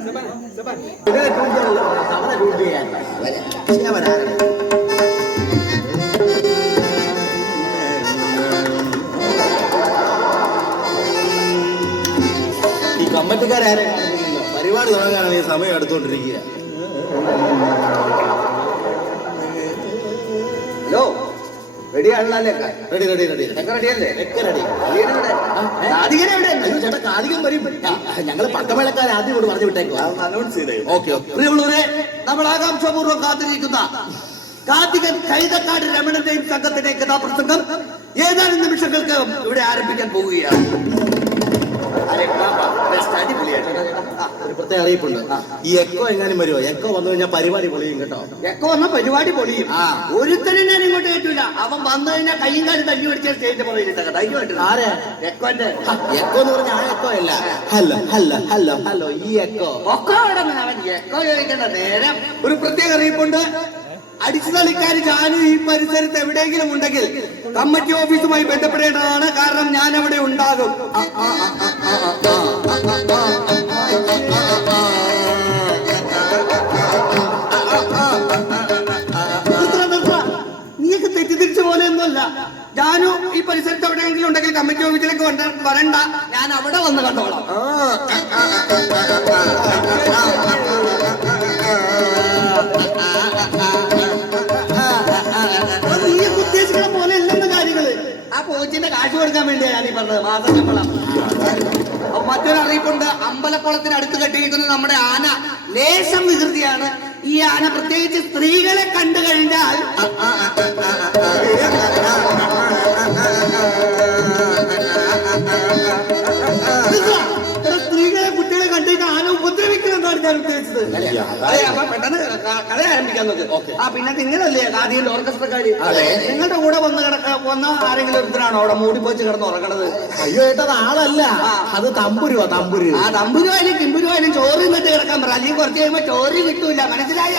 ഈ കമ്മറ്റിക്കാരെ പരിപാടി തുടങ്ങാനാണ് ഈ സമയം എടുത്തോണ്ടിരിക്കുക. ഹലോ, റെഡിയാണല്ലേ? റെഡി റെഡി റെഡി റെഡിയല്ലേ? ചേട്ടാ കാതികം വരും. ഞങ്ങള് പക്കമേളക്കാരെ ആദ്യം കൊണ്ട് പറഞ്ഞു വിട്ടേക്കോ. അനൗൺസ് ചെയ്തേ. Okay okay. പ്രിയമുള്ളവരെ, നമ്മൾ ആകാംക്ഷാപൂർവ്വം കാത്തിരിക്കുന്ന കാർത്തികൻ കൈതക്കാട് രമണന്റെയും സംഘത്തിന്റെ കഥാപ്രസംഗം ഏതാനും നിമിഷങ്ങൾക്ക് ഇവിടെ ആരംഭിക്കാൻ പോവുകയാണ്. ഒരു പ്രത്യേക അറിയിപ്പുണ്ട്. ഈ എക്കോ എങ്ങാനും വരുമോ? എക്കോ വന്നു കഴിഞ്ഞാൽ പരിപാടി പൊളിയും കേട്ടോ. എക്കോ വന്ന പരിപാടി പൊളിയും. ഒരുത്തരും ഞാൻ ഇങ്ങോട്ട് കേട്ടില്ല. അവൻ വന്നു കഴിഞ്ഞാൽ കയ്യും കാലും തല്ലി പിടിച്ച സ്റ്റേജിന്റെ പുറകിലിട്ടൊക്കെ ധൈര്യമായിട്ട്. ആരെ? എക്കോന്റെ. എക്കോ എന്ന് പറഞ്ഞാൽ ആ എക്കോ അല്ല. ഹലോ ഹലോ ഹലോ ഹലോ ഈ എക്കോ ഒക്കെ അവിടെ അവൻ എക്കോ ചോദിക്കേണ്ട നേരം. ഒരു പ്രത്യേക അറിയിപ്പുണ്ട്. അടിച്ചുതളിക്കാർ ജാനു ഈ പരിസരത്ത് എവിടെയെങ്കിലും ഉണ്ടെങ്കിൽ കമ്മിറ്റി ഓഫീസുമായി ബന്ധപ്പെടേണ്ടതാണ്. കാരണം ഞാൻ അവിടെ ഉണ്ടാകും. നീയൊക്കെ തെറ്റിദ്ധരിച്ച പോലെയൊന്നുമല്ല. ജാനു ഈ പരിസരത്ത് എവിടെയെങ്കിലും ഉണ്ടെങ്കിൽ കമ്മിറ്റി ഓഫീസിലേക്ക് വരണ്ട, ഞാൻ അവിടെ വന്ന് കണ്ടോളാം. ഉദ്ദേശിക്കുന്ന പോലെ അല്ലെന്ന കാര്യങ്ങള്. ആ പോച്ചിന്റെ കാശ് കൊടുക്കാൻ വേണ്ടിയാണ് ഞാൻ ഈ പറഞ്ഞത്. മാസം ശമ്പളം. മറ്റൊരു അറിയിപ്പുണ്ട്. അമ്പലക്കുളത്തിന് അടുത്ത് കെട്ടിയിരിക്കുന്ന നമ്മുടെ ആന ലേശം വികൃതിയാണ്. ഈ ആന പ്രത്യേകിച്ച് സ്ത്രീകളെ കണ്ടു കഴിഞ്ഞാൽ സ്ത്രീകളെ കുട്ടികളെ കണ്ടിട്ട് ആന ഉപദ്രവിക്കണമെന്നാണ് ഞാൻ ഉദ്ദേശിച്ചത്. പെട്ടെന്ന് കഥ ആരംഭിക്കാൻ നോക്ക്. പിന്നെ നിങ്ങളല്ലേ ആദ്യം ഓർക്കസ്ട്രക്കാര്? നിങ്ങളുടെ കൂടെ വന്ന ആരെങ്കിലും ഒരുത്തരാണോ അവിടെ മൂടിപ്പോച്ച് കിടന്ന് ഉറങ്ങണത്? അയ്യോ ഏട്ടത് ആളല്ല, അത് തമ്പുരുവാ. തമ്പുരു. ആ തമ്പുരുവായാലും കിമ്പുരുവായാലും ചോറ് നിന്നിട്ട് കിടക്കാൻ പറ. അല്ലെങ്കിൽ കുറച്ച് കഴിയുമ്പോ ചോറ് കിട്ടൂല. മനസ്സിലായ?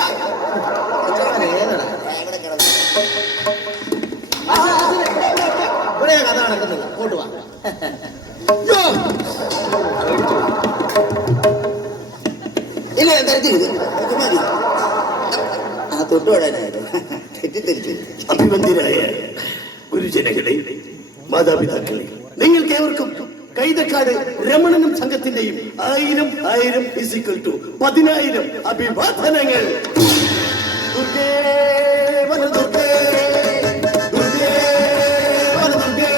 ഇവിടെ കഥ നടക്കുന്നത്. കൂട്ടുവാ. ഇല്ല തൊട്ടുപാടാനായിരുന്നു. തെറ്റിദ്ധരിച്ചു. അഭിവന്ദ്യരായ ഗുരുജനങ്ങളെ, മാതാപിതാക്കളെ, നിങ്ങൾക്ക് ഏവർക്കും കൈതക്കാട് രമണനും സംഘത്തിന്റെയും 1000 = 10,000 അഭിവാദനങ്ങൾ. ദുർഗേ വന ദുർഗേ, ദുർഗേ വന ദുർഗേ,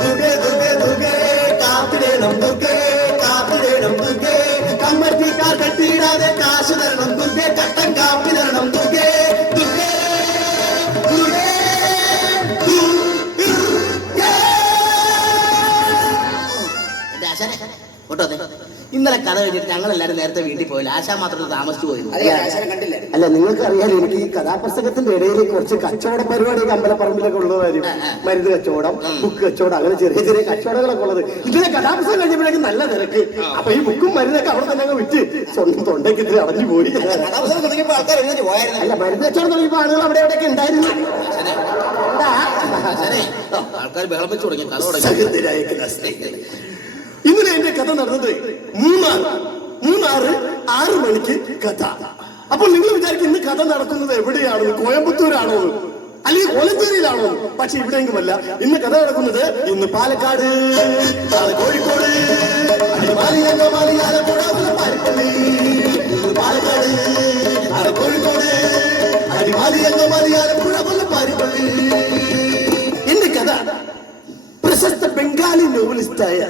ദുർഗേ ദുർഗേ ദുർഗേ, കാത്തിടേണം ദുർഗേ, കാത്തിടേണം ദുർഗേ, കമ്മറ്റിക്കാർ കെട്ടിയിടാതെ കാശ് തരണം ദുർഗേ, കട്ടൻ കാപ്പി തരണം ദുർഗേ, ദുർഗേ ദുർഗേ ഇന്നലെ കഥ കഴിഞ്ഞിട്ട് ഞങ്ങൾ എല്ലാരും നേരത്തെ വീട്ടിൽ പോയില്ല. ആശാ മാത്രം താമസിച്ചു പോയിരുന്നു. അല്ല, നിങ്ങൾക്ക് അറിയാലോ, എനിക്ക് ഈ കഥാപ്രസംഗത്തിന്റെ ഇടയിൽ കുറച്ച് കച്ചവട പരിപാടിയൊക്കെ അമ്പലപ്പറമ്പിലൊക്കെ ഉള്ളതായിരുന്നു. മരുന്ന് കച്ചവടം, ബുക്ക് കച്ചവടം, അങ്ങനെ ചെറിയ ചെറിയ കച്ചവടങ്ങളൊക്കെ ഉള്ളത്. ഇതിലെ കഥാപ്രസംഗം കഴിഞ്ഞപ്പോഴേക്കും നല്ല തിരക്ക്. അപ്പൊ ഈ ബുക്കും മരുന്നൊക്കെ അവിടെ തന്നെ അങ്ങ് വിറ്റ് സ്വന്തം തൊണ്ടയ്ക്ക് ഇത്തിരി അടഞ്ഞു പോയി. അല്ല, മരുന്ന് കച്ചവടം തുടങ്ങിയപ്പോ ആളുകൾ അവിടെ എവിടെയൊക്കെ ഉണ്ടായിരുന്നു. ആൾക്കാർ ബഹളം വെച്ച് തുടങ്ങി. സഹൃദയരായ കഥാസ്നേഹികളെ, ഇന്നലെ എന്റെ കഥ നടന്നത് മൂന്നാറ് 6 മണിക്ക് കഥ. അപ്പോൾ നിങ്ങൾ വിചാരിക്കും ഇന്ന് കഥ നടക്കുന്നത് എവിടെയാണെന്ന്? കോയമ്പത്തൂരാണോ അല്ലെങ്കിൽ കോലഞ്ചേരിയിലാണോ? പക്ഷെ ഇവിടെയെങ്കിലുമല്ല. ഇന്ന് കഥ നടക്കുന്നത് ഇന്ന് പാലക്കാട്, കോഴിക്കോട്, പാലക്കാട്, കോഴിക്കോട്, എന്റെ കഥ പ്രശസ്ത ബംഗാളി നോവലിസ്റ്റായ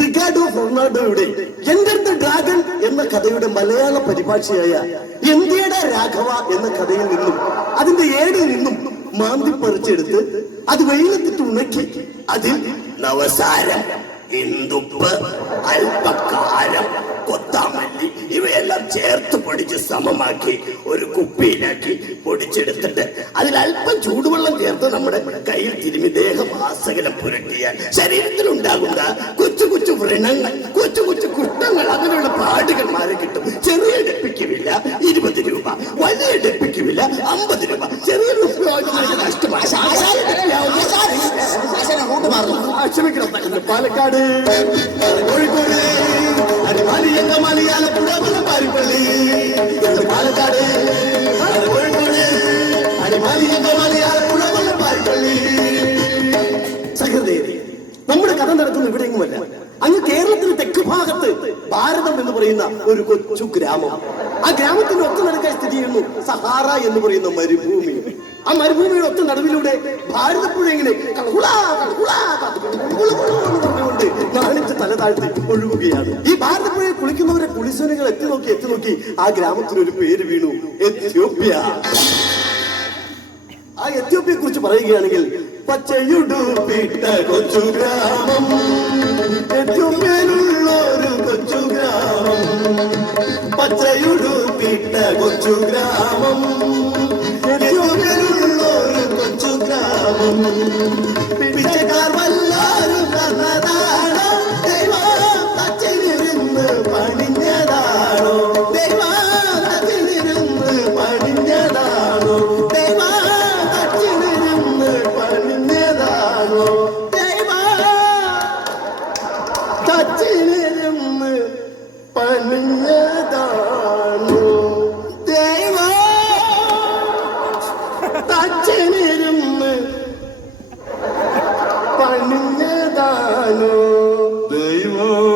റിക്കാർഡോ ഫെർണാണ്ടോയുടെ എൻഡർ ദ ഡ്രാഗൺ എന്ന കഥയുടെ മലയാള പരിഭാഷയായ ഇന്ത്യയുടെ രാഘവ എന്ന കഥയിൽ നിന്നും അതിന്റെ ഏടിൽ നിന്നും മാന്തിപ്പറിച്ചെടുത്ത് അത് വെയിലത്തിട്ട് ഉണക്കി അതിൽ നവസാരം, ഇന്ദുപ്പ്, അല്പക്കാരം, കൊത്താമല്ലി ഇവയെല്ലാം ചേർത്ത് പൊടിച്ച് സമമാക്കി ഒരു കുപ്പിയിലാക്കി പൊടിച്ചെടുത്തിട്ട് അതിൽ അല്പം ചൂടുവെള്ളം ചേർത്ത് നമ്മുടെ കയ്യിൽ തിരുമി ദേഹമാസകലം പുരട്ടിയാൽ ശരീരത്തിലുണ്ടാകുന്ന കൊച്ചു കൊച്ചു വ്രണങ്ങൾ, കൊച്ചു കൊച്ചു കുട്ടങ്ങൾ, അങ്ങനെയുള്ള പാടുകൾ മാറി കിട്ടും. ചെറിയ ഡെപ്പിക്കുമില്ല 20 രൂപ, വലിയ ഡെപ്പിക്കുമില്ല 50 രൂപ. ചെറിയ ക്ഷമിക്കണം. പാലക്കാട്, കോഴിക്കോട്, മലയാള അവിടേക്കുമല്ല. അങ്ങ് കേരളത്തിന് തെക്ക് ഭാഗത്ത് ഭാരതം എന്ന് പറയുന്ന ഒരു കൊച്ചു ഗ്രാമം. ആ ഗ്രാമത്തിന്റെ ഒത്ത നടുക്കായി സ്ഥിതി ചെയ്യുന്നു സഹാറ എന്ന് പറയുന്ന മരുഭൂമി. ആ മരുഭൂമിയുടെ ഒത്ത നടുവിലൂടെ ഭാരതപ്പുഴ ഇങ്ങനെ പറഞ്ഞുകൊണ്ട് നാണിച്ച് തല താഴ്ത്തി ഒഴുകുകയാണ്. ഈ ഭാരതപ്പുഴയിൽ കുളിക്കുന്നവരെ കുളിസുനികൾ എത്തി നോക്കി ആ ഗ്രാമത്തിനൊരു പേര് വീണു, എത്യോപ്യ. ആ എത്യോപ്യയെ കുറിച്ച് പറയുകയാണെങ്കിൽ പച്ചയുടുപ്പിട്ട കൊച്ചു ഗ്രാമം, എത്യോപ്യയിലുള്ള ഒരു കൊച്ചു ഗ്രാമം. പച്ചയുടുപ്പിട്ട കൊച്ചു ഗ്രാമം, എത്യോപ്യയിലുള്ള ഒരു കൊച്ചു ഗ്രാമം. പിച്ചക്കാർ വല്ലാരും തന്നതാണോ ദൈവം തച്ചിലിരുന്ന് പണിഞ്ഞതാണോ, ദൈവം തച്ചിലിരുന്ന് പണിഞ്ഞതാണോ, ദൈവം തച്ചിലിരുന്ന് പണിഞ്ഞതാണോ, ദൈവം തച്ചിലിരുന്ന് പണിഞ്ഞതാണോ, ദൈവം തച്ചിലിരുന്ന് പണിഞ്ഞതാണോ, ദൈവം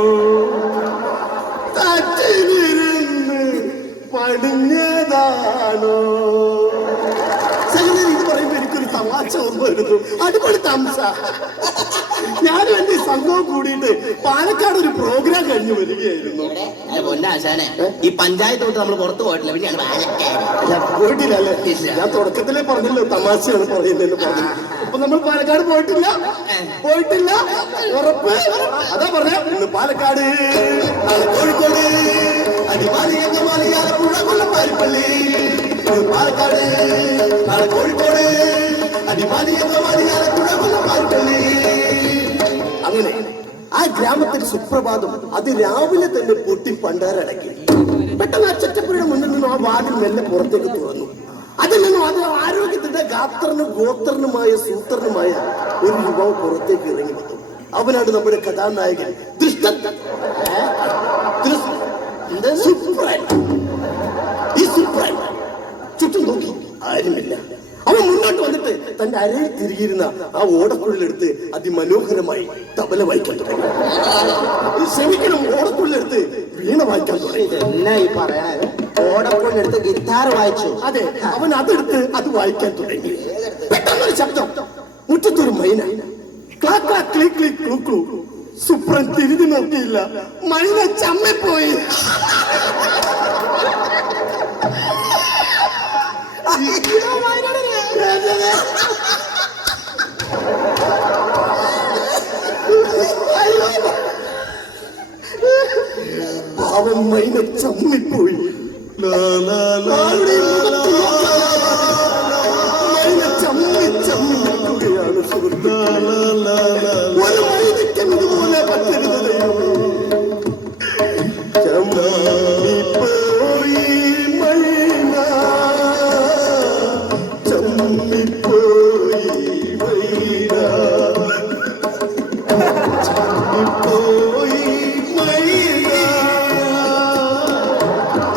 തച്ചിലിരുന്ന് പണിഞ്ഞതാണോ. സഹോദരൻ, ഇത് പറയുമ്പോ എനിക്കൊരു തമാശ ഓർമ്മ വരുന്നു. അടിപൊളി തമാശ. ഞാനും എന്റെ സംഘവും കൂടിയിട്ട് പാലക്കാട് ഒരു പ്രോഗ്രാം കഴിഞ്ഞു വരികയായിരുന്നു. പൊന്നാശാനെ, ഈ പഞ്ചായത്ത് തൊട്ട് നമ്മൾ പുറത്ത് പോയിട്ടില്ല, പിന്നെ ഞങ്ങൾ ഞാൻ പോയിട്ടില്ല അല്ലേ? ഞാൻ തുടക്കത്തിലേ പറഞ്ഞല്ലോ തമാശയാണ് പറയുന്നതെന്ന് പറഞ്ഞു. അപ്പൊ നമ്മൾ പാലക്കാട് പോയിട്ടില്ല ഉറപ്പ്. അതാ പറഞ്ഞ ഇന്ന് പാലക്കാട്, നാളെ കോഴിക്കോട്, അടിമാലി അങ്കമാലി ആലപ്പുഴ കൊല്ലം പാരിപ്പള്ളി. പാലക്കാട്, നാളെ കോഴിക്കോട്, അടിമാലി അങ്കമാലി ആലപ്പുഴ കൊല്ലം പാരിപ്പള്ളി. അങ്ങനെ ആ ഗ്രാമത്തിന്റെ സുപ്രഭാതം അത് രാവിലെ തന്നെ പൊട്ടി പണ്ടാരടക്കി. പെട്ടെന്ന് ആ ചെറ്റപ്പുഴയുടെ മുന്നിൽ നിന്നും ആ വാതിൽ മെല്ലെ പുറത്തേക്ക് തുറന്നു. അതിൽ നിന്നും അത് ആരോഗ്യത്തിന്റെ ഗോത്രനുമായ സൂത്രനുമായ ഒരു യുവാവ് പുറത്തേക്ക് ഇറങ്ങി വന്നു. അവനാണ് നമ്മുടെ കഥാനായകൻ ചുറ്റും നോക്കി ആരുമില്ല. അവൻ മുന്നോട്ട് വന്നിട്ട് തന്റെ അരയിൽ തിരികിരുന്ന ആ ഓടക്കുഴലെടുത്ത് അതിമനോഹരമായി തബല വായിക്കാൻ തുടങ്ങി. ക്ഷമിക്കണം, ഓടക്കുഴലെടുത്ത് വീണ വായിക്കാൻ തുടങ്ങി. എന്നാ ഈ പറയണത്? ഓടക്കുഴലെടുത്ത് ഗിറ്റാർ വായിച്ചു. അതെ, അവൻ അതെടുത്ത് അത് വായിക്കാൻ തുടങ്ങി. പെട്ടെന്നൊരു ശബ്ദം, മുറ്റത്തൊരു മൈന. ക്ലാ ക്ലാ ക്ലീ ക്ലീ ക്ലൂ ക്ലൂ. സുപ്രൻ തിരിഞ്ഞു നോക്കിയില്ല, മൈന ചമ്മിപ്പോയി. പാവം മൈന ചമ്മിപ്പോയി. മൈന ചമ്മി നിൽക്കുകയാണ് സുഹൃത്ത്. ഒരു മൈനയ്ക്കും ഇതുപോലെ പറ്റരുത്. ചമ്മിപ്പോയി മൈന, ചമ്മിപ്പോയി മൈന, ചമ്മിപ്പോയി മൈന,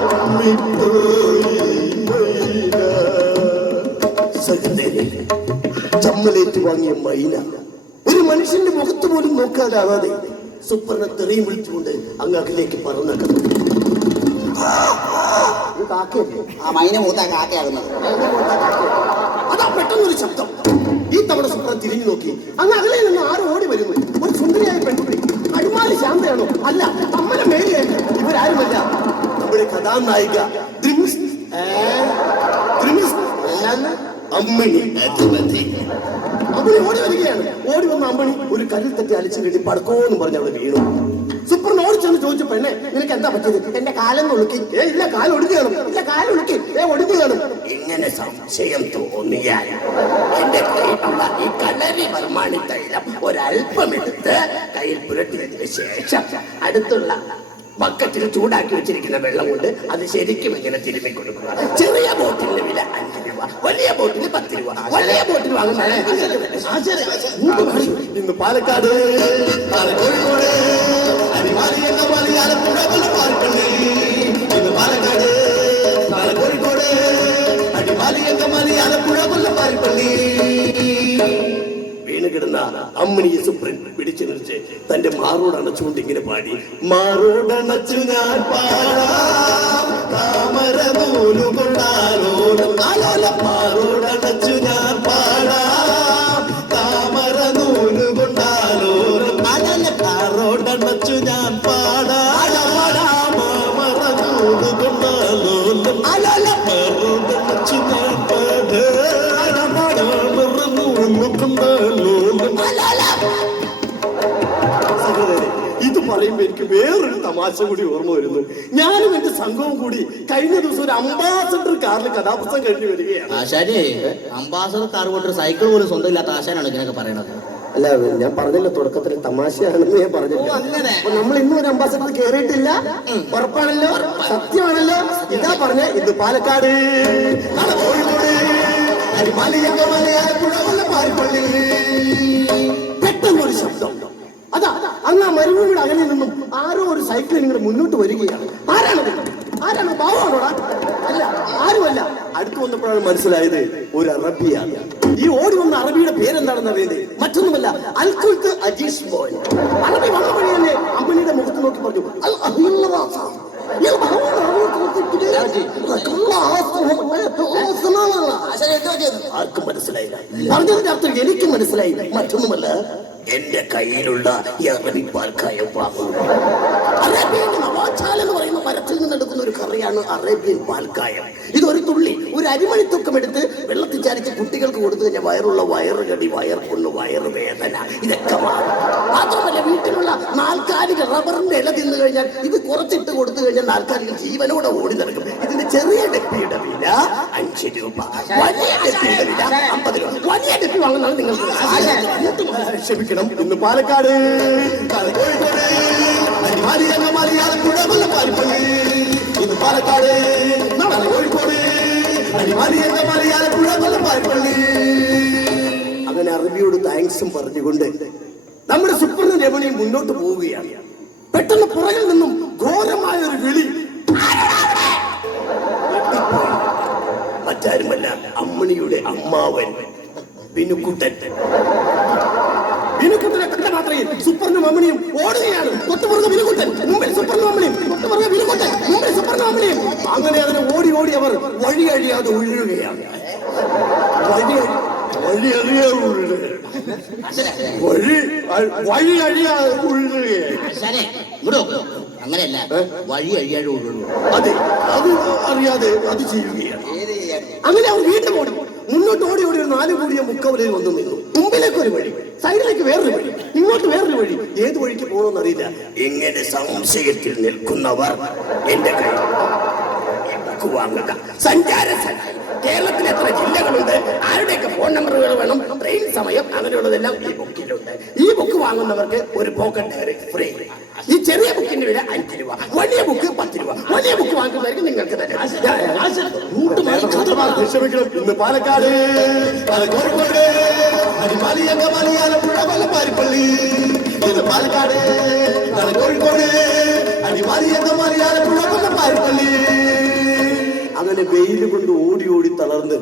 ചമ്മിപ്പോയി മൈന. സഹോദരനെ, ചമ്മലേറ്റ് വാങ്ങിയ മൈന ഒരു മനുഷ്യന്റെ മുഖത്ത് പോലും നോക്കാതാവാതെ സുപ്രനെ തെറിയും വിളിച്ചുകൊണ്ട് അങ്ങ് അകലേക്ക് പറന്നകന്നു. കാക്കയല്ലേ? ആ മൈന മൂത്ത കാക്കയാകുന്നത്. അതാ പെട്ടെന്നൊരു ശബ്ദം. ഈ തവണ സുപ്ര തിരിഞ്ഞു നോക്കി. അങ്ങ് അകലെ നിന്ന് ആരും ഓടി വരുന്നു. ഒരു സുന്ദരിയായ പെൺകുട്ടി. അടിമാലി ശാന്തയാണോ? അല്ല, അമ്മനെ മേലിയായിട്ട്. ഇവരാരുമല്ല, നമ്മുടെ കഥാനായിക അമ്മിണി. അമ്മിണി ഓടി വരികയാണ്. ഓടി വന്ന അമ്മിണി ഒരു കല്ലിൽ തട്ടി അലിച്ചു കെട്ടി പടക്കോന്ന് പറഞ്ഞ് അവിടെ വീണു. സുപ്രൻ ഓടിച്ചെന്ന് ചോദിച്ചു, പെണ്ണെ നിനക്ക് എന്താ പറ്റിയത്? എന്റെ കാലം ഒളുക്കി. ഇല്ല, കാല് ഒടിഞ്ഞു കാണും. ഇല്ല, കാല് ഒളുക്കി. ഒടിഞ്ഞു കാണും. ഇങ്ങനെ സംശയം തോന്നിയാൽ എന്റെ കയ്യിലുള്ള ഈ കളരി വർമാണി തൈലം ഒരല്പം എടുത്ത് കയ്യിൽ പുരട്ടിയതിനു ശേഷം അടുത്തുള്ള ബക്കറ്റിൽ ചൂടാക്കി വെച്ചിരിക്കുന്ന വെള്ളം കൊണ്ട് അത് ശരിക്കും ഇങ്ങനെ തിരുമ്മി കൊടുക്കുക. ചെറിയ ബോട്ടിലിന് വില 5 രൂപ, വലിയ ബോട്ടിന് 10 രൂപ. വലിയ ബോട്ടിൽ വാങ്ങുന്ന ഇന്ന് പാലക്കാട്, കോഴിക്കോട്, അടിമാലി അങ്കമാലി ആലപ്പുഴ കൊല്ലം പാരിപ്പള്ളി. ഇന്ന് പാലക്കാട്, കോഴിക്കോട്, അടിമാലി അങ്കമാലി ആലപ്പുഴ കൊല്ലം പാരിപ്പള്ളി. വീണ് കിടന്ന അമ്മിണിയെ സുപ്രീം പിടിച്ചു നിർത്തി തന്റെ മാറോടണച്ചുകൊണ്ട് ഇങ്ങനെ പാടി. മാറോടണച്ചു ഞാൻ പാടാം താമര നൂലു കൊണ്ടാലോലം. മാറോടണച്ചു ഞാൻ പാടാം താമര നൂലു കൊണ്ടാലോലം. കാറോടണച്ചു ഞാൻ പാടാം മാമര നൂലു കൊണ്ടാലോലം. കാറോടണച്ചു ഞാൻ പാടാം മാമര നൂലു കൊണ്ടാലോലം. ഇത് പറയുമ്പോ എനിക്ക് വേറൊരു തമാശ കൂടി ഓർമ്മ വരുന്നു. ഞാനും എന്റെ സംഘവും കൂടി കഴിഞ്ഞ ദിവസം ഒരു അംബാസഡർ കാറിൽ കഥാപ്രസംഗം കഴിഞ്ഞു വരികയാണ്. ആശാനെ, അംബാസഡർ കാർ കൊണ്ടൊരു സൈക്കിൾ പോലും സ്വന്തം ഇല്ലാത്ത ആശാനാണ് ഇങ്ങനെയൊക്കെ പറയണത്. അല്ല, ഞാൻ പറഞ്ഞല്ലോ തുടക്കത്തിൽ തമാശയാണെന്ന് ഞാൻ പറഞ്ഞില്ല. അപ്പൊ നമ്മൾ ഇന്നും ഒരു അംബാസഡർ കയറിയിട്ടില്ല. ഉറപ്പാണല്ലോ, സത്യമാണല്ലോ. ഇതാ പറഞ്ഞ ഇത് പാലക്കാട്, കോഴിക്കോട്, പെട്ടെന്നൊരു ശബ്ദം. അതാ അങ്ങ് ആ മരുഭൂമിയുടെ അകലിൽ നിന്നും ആരോ ഒരു സൈക്കിളിൽ ഇങ്ങനെ മുന്നോട്ട് വരികയാണ്. ആരാണത്? ആരാണ്? ബാവാണോടാ? അല്ല, ആരുമല്ല. അടുത്ത് വന്നപ്പോഴാണ് മനസ്സിലായത് ഒരു അറബിയാണ്. ഈ ഓടി വന്ന അറബിയുടെ പേരെന്താണെന്ന് അറിയുന്നത് മറ്റൊന്നുമല്ല, അൽകുൽത്ത് അജീഷ് മോൻ. അറബി വന്ന വഴി തന്നെ അമ്മണിയുടെ മുഖത്ത് നോക്കി പറഞ്ഞു, ആർക്കും മനസ്സിലായില്ല. പറഞ്ഞതിന്റെ അർത്ഥം എനിക്ക് മനസ്സിലായി. മറ്റൊന്നുമല്ല, എന്റെ കയ്യിലുള്ള ഈ അറബി പാൽക്കായം വാങ്ങുന്നു. അറേബ്യൻ നവാച്ചാൽ എന്ന് പറയുന്ന മരത്തിൽ നിന്നെടുക്കുന്ന ഒരു കറിയാണ് അറേബ്യൻ പാൽക്കായം. ഇതൊരു തുള്ളി, ഒരു അരിമണിത്തൂക്കം എടുത്ത് വെള്ളത്തിൽ ചാരിച്ച് കുട്ടികൾക്ക് കൊടുത്തു കഴിഞ്ഞാൽ വയറുള്ള വയറുകടി, വയർപ്പൊണ്ണു, വയറുവേദന ഇതൊക്കെ മാറും. മാത്രമല്ല, വീട്ടിലുള്ള നാൽക്കാലികൾ റബ്ബറിന്റെ ഇല തിന്നു കഴിഞ്ഞാൽ ഇത് കുറച്ചിട്ട് കൊടുത്തു കഴിഞ്ഞാൽ നാൽക്കാലികൾ ജീവനോടെ ഓടി നടക്കും. ഇതിന്റെ ചെറിയ ഡെപ്പിയുടെ വില 5 രൂപ, വലിയ ഡെപ്പിയുടെ വില 50 രൂപ. വലിയ ഡെപ്പി വാങ്ങുന്നതാണ് നിങ്ങൾക്ക്. ക്ഷമിക്കണം, ഇന്ന് പാലക്കാട്, കോഴിക്കോട്, ഇന്ന് പാലക്കാട്, നാളെ കോഴിക്കോട്, അങ്ങനെ അറബിയോട് താങ്ക്സും പറഞ്ഞുകൊണ്ട് നമ്മുടെ സുപ്രധാന രമണിയും മുന്നോട്ട് പോവുകയാണ്. പെട്ടെന്ന് പുറകിൽ നിന്നും ഘോരമായ ഒരു വിളി. മറ്റാരുമല്ല, അമ്മണിയുടെ അമ്മാവൻ ബിനുക്കുട്ടൻ. ബിനുക്കുട്ടനെ കണ്ട മാത്രമേ സുപ്രനും അമ്മണിയും ഓടുകയാണ്. തൊട്ടുപുറകെ ബിനുക്കുട്ടൻ, മുമ്പിൽ സുപ്രനും അമ്മണിയും, തൊട്ടുപുറകെ ബിനുക്കുട്ടൻ, മുമ്പിൽ സുപ്രനും അമ്മണിയും. അങ്ങനെ അതിനെ ഓടി ഓടി അവർ വഴി കഴിയാതെ ഉഴുകയാണ്. വഴി അറിയാതെ അങ്ങനെയല്ല, വഴി അഴിയാതെ ഉള്ളൂ. അതെ, അത് അറിയാതെ അത് ചെയ്യുകയാണ്. അങ്ങനെ അവർ വീണ്ടും ഓടി മുന്നോട്ട് ഓടി ഓടി ഒരു 4 കൂടിയ മുക്കവലയിൽ വന്നു നിന്നു. മുമ്പിലേക്ക് ഒരു വഴി, സൈഡിലേക്ക് വേറൊരു വഴി, ഇങ്ങോട്ട് വേറൊരു വഴി. ഏത് വഴിക്ക് പോകണമെന്ന് അറിയില്ല. ഇങ്ങനെ സംശയത്തിൽ നിൽക്കുന്നവർ എന്റെ കയ്യിൽ വാങ്ങുക. സഞ്ചാര സഹായി. കേരളത്തിൽ എത്ര ജില്ലകളുണ്ട്, ആരുടെയൊക്കെ ഫോൺ നമ്പറുകൾ വേണം, ട്രെയിൻ സമയം, അങ്ങനെയുള്ളതെല്ലാം ഈ ബുക്കിലുണ്ട്. ഈ ബുക്ക് വാങ്ങുന്നവർക്ക് ഒരു പോക്കറ്റ് ഡയറി ഫ്രീ. ഈ ചെറിയ ബുക്കിന്റെ വില 5 രൂപ, വലിയ ബുക്ക് 10 രൂപ. വലിയ ബുക്ക് വാങ്ങുന്നവർക്ക് നിങ്ങൾക്ക് തന്നെ. ഇന്ന് പാലക്കാട്, കോഴിക്കോട്, പാരിപ്പള്ളി, ഇന്ന് പാലക്കാട്, കോഴിക്കോട്, പാരിപ്പള്ളി. അങ്ങനെ വെയിൽ കൊണ്ട് ഓടി ഓടി തളർന്ന്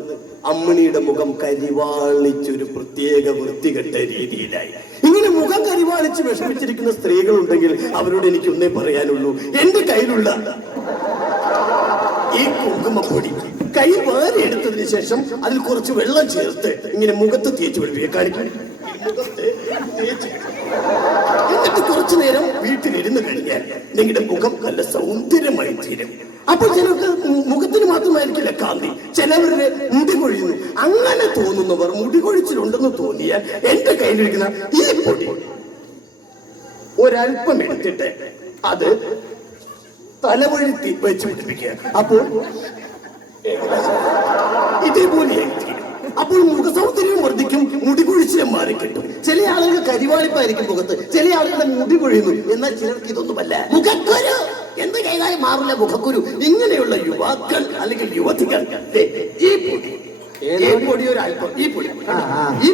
അമ്മണിയുടെ മുഖം കരിവാളിച്ചൊരു പ്രത്യേക വൃത്തികെട്ട രീതിയിലായി. ഇങ്ങനെ മുഖം കരിവാളിച്ച് വിഷമിച്ചിരിക്കുന്ന സ്ത്രീകളുണ്ടെങ്കിൽ അവരോട് എനിക്ക് ഒന്നേ പറയാനുള്ളൂ, എന്റെ കയ്യിലുള്ള ഈ കുങ്കുമപ്പൊടി കൈ വാരി എടുത്തതിന് ശേഷം അതിൽ കുറച്ച് വെള്ളം ചേർത്ത് ഇങ്ങനെ മുഖത്ത് തേച്ച് പിടിപ്പിക്കുക. കാണിക്കാൻ മുഖത്ത് തേച്ച്, എന്നിട്ട് കുറച്ചു നേരം വീട്ടിലിരുന്ന് കഴിഞ്ഞാൽ നിങ്ങളുടെ മുഖം നല്ല സൗന്ദര്യമായി തീരും. അപ്പോൾ ചിലർക്ക് മുഖത്തിന് മാത്രമായിരിക്കില്ല കാന്തി, ചിലവരുടെ മുടി കൊഴിയുന്നു. അങ്ങനെ തോന്നുന്നവർ, മുടി കൊഴിച്ചിലുണ്ടെന്ന് തോന്നിയാൽ എന്റെ കയ്യിലിരിക്കുന്ന ഈ പൊടി ഒരല്പം എടുത്തിട്ട് അത് തലവഴുത്തി വെച്ച് പിടിപ്പിക്കുക. അപ്പോൾ ഇതേപോലെ അപ്പോൾ മുഖസൗന്ദര്യം വർദ്ധിക്കും, മുടി കൊഴിച്ചിലും മാറിക്കിട്ടും. ചില ആളുകൾ കരിവാളിപ്പായിരിക്കും മുഖത്ത്, ചില ആളുകളുടെ മുടി കൊഴിയുന്നു. എന്നാൽ ചിലർക്ക് ഇതൊന്നുമല്ല, മുഖക്കുരു. എന്ത് ചെയ്താലും മാറില്ല മുഖക്കുരു. ഇങ്ങനെയുള്ള യുവാക്കൾ അല്ലെങ്കിൽ യുവതികൾ ഈ പൊടി, ഈ പൊടി ഒരല്പം, ഈ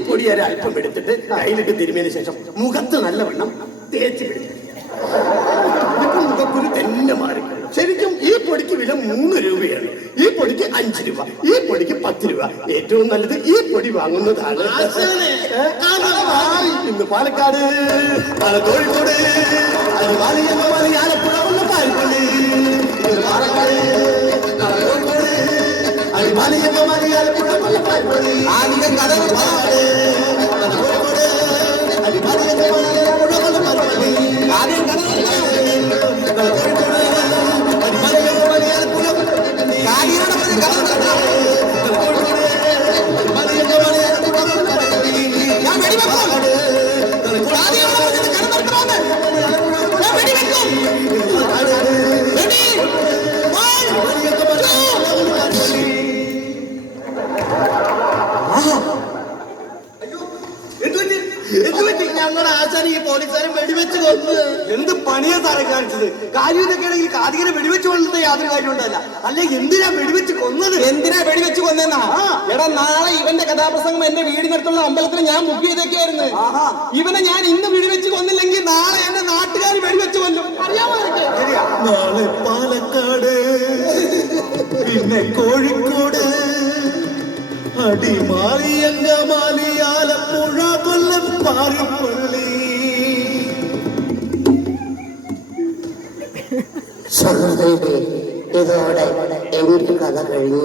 പൊടി ഒരല്പം എടുത്തിട്ട് കയ്യിലിട്ട് തിരുമിയതിനു ശേഷം മുഖത്ത് നല്ലവണ്ണം തേച്ച് പിടിക്കും. മുഖക്കുരു തന്നെ മാറി. ശരിക്കും ഈ പൊടിക്ക് വില 3 രൂപയാണ്. ഈ പൊടിക്ക് 5 രൂപ, ഈ പൊടിക്ക് 10 രൂപ. ഏറ്റവും നല്ലത് ഈ പൊടി വാങ്ങുന്നതാണ്. ഇന്ന് പാലക്കാട്, കോഴിക്കോട്, ആലപ്പുഴ വന്ന പാൽപ്പള്ളി. പാലക്കാട്, കോഴിക്കോട്, ആലപ്പുഴ വന്ന പാൽപ്പള്ളി. ഞങ്ങളുടെ ആശാൻ ഈ പോലീസുകാരൻ വെടിവെച്ച് കൊന്ന്. എന്ത് പണിയാ സാറേ കാണിച്ചത്? കാര്യം ഇതൊക്കെ ആണെങ്കിൽ കാതികനെ വെടിവെച്ച് കൊന്നത് യാതൊരു കാര്യം ഉണ്ടല്ല. അല്ലെ എന്തിനാ വെടിവെച്ച് കൊന്നത്? എന്തിനാ വെടിവെച്ച് കൊന്നെന്നാ? എടാ നാളെ ഇവന്റെ കഥാപ്രസംഗം എന്റെ വീടിനടുത്തുള്ള അമ്പലത്തിൽ ഞാൻ ബുക്ക് ചെയ്തൊക്കെയായിരുന്നു. ഇവനെ ഞാൻ ഇന്ന് വെടിവെച്ച് കൊന്നില്ലെങ്കിൽ നാളെ എന്റെ നാട്ടുകാർ വെടിവെച്ച് കൊല്ലും. അറിയാമോ എനിക്ക്? നാളെ പാലക്കാട്, പിന്നെ കോഴിക്കോട്, അടിമാലി, അങ്കമാലി, ആലപ്പുഴ, കൊല്ലം, പാരിപ്പള്ളി. സഹോദരനെ ഇതോടെ എന്റെ കഥ കഴിഞ്ഞു.